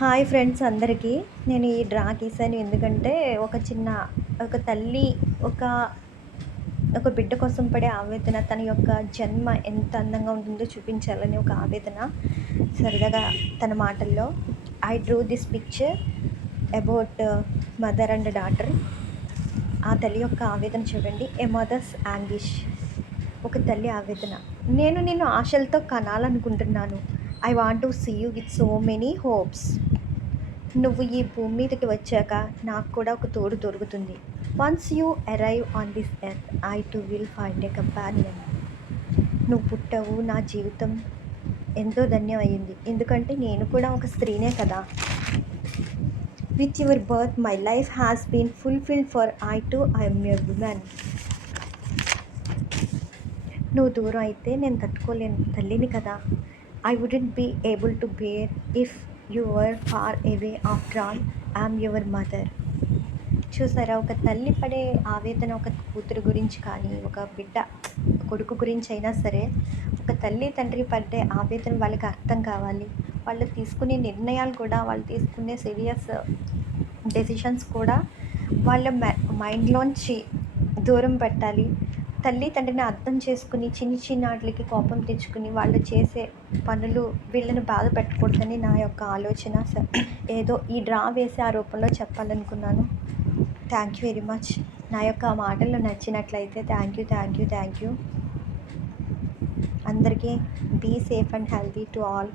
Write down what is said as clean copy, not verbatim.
Hi friends అందరికీ. నేను ఈ డ్రా గీశాను ఎందుకంటే, ఒక తల్లి ఒక ఒక బిడ్డ కోసం పడే ఆవేదన, తన యొక్క జన్మ ఎంత అందంగా ఉంటుందో చూపించాలని ఒక ఆవేదన. సరదాగా తన మాటల్లో I drew this picture about mother and daughter. ఆ తల్లి యొక్క ఆవేదన చూడండి. A mother's anguish. ఒక తల్లి ఆవేదన. నేను నిన్ను ఆశలతో కనాలనుకుంటున్నాను. I want to see you with so many hopes. నువ్వు ఈ భూమి మీదకి వచ్చాక నాకు కూడా ఒక తోడు దొరుకుతుంది. Once you arrive on this earth I to will find a companion. నువ్వు పుట్టావు, నా జీవితం ఎంతో ధన్యం అయ్యింది, ఎందుకంటే నేను కూడా ఒక స్త్రీనే కదా. With your birth my life has been fulfilled for I'm a woman. నువ్వు దూరం అయితే నేను తట్టుకోలేను, తల్లిని కదా. I wouldn't be able to bear if you were far away. After all I'm your mother. చూసారా, ఒక తల్లి పడే ఆవేదన ఒక కూతురు గురించి కానీ, ఒక బిడ్డ కొడుకు గురించి అయినా సరే, ఒక తల్లి తండ్రి పడే ఆవేదన వాళ్ళకి అర్థం కావాలి. వాళ్ళు తీసుకునే నిర్ణయాలు కూడా, వాళ్ళు తీసుకునే సీరియస్ డెసిషన్స్ కూడా వాళ్ళ మైండ్లోంచి దూరం పెట్టాలి. తల్లి తండ్రిని అర్థం చేసుకుని చిన్న వాటికి కోపం తెచ్చుకుని వాళ్ళు చేసే పనులు వీళ్ళని బాధ పెట్టకూడదని నా యొక్క ఆలోచన. ఏదో ఈ డ్రా వేసి ఆ రూపంలో చెప్పాలనుకున్నాను. Thank you very much. నా యొక్క మాటలు నచ్చినట్లయితే థ్యాంక్ యూ. అందరికీ be safe and healthy to all.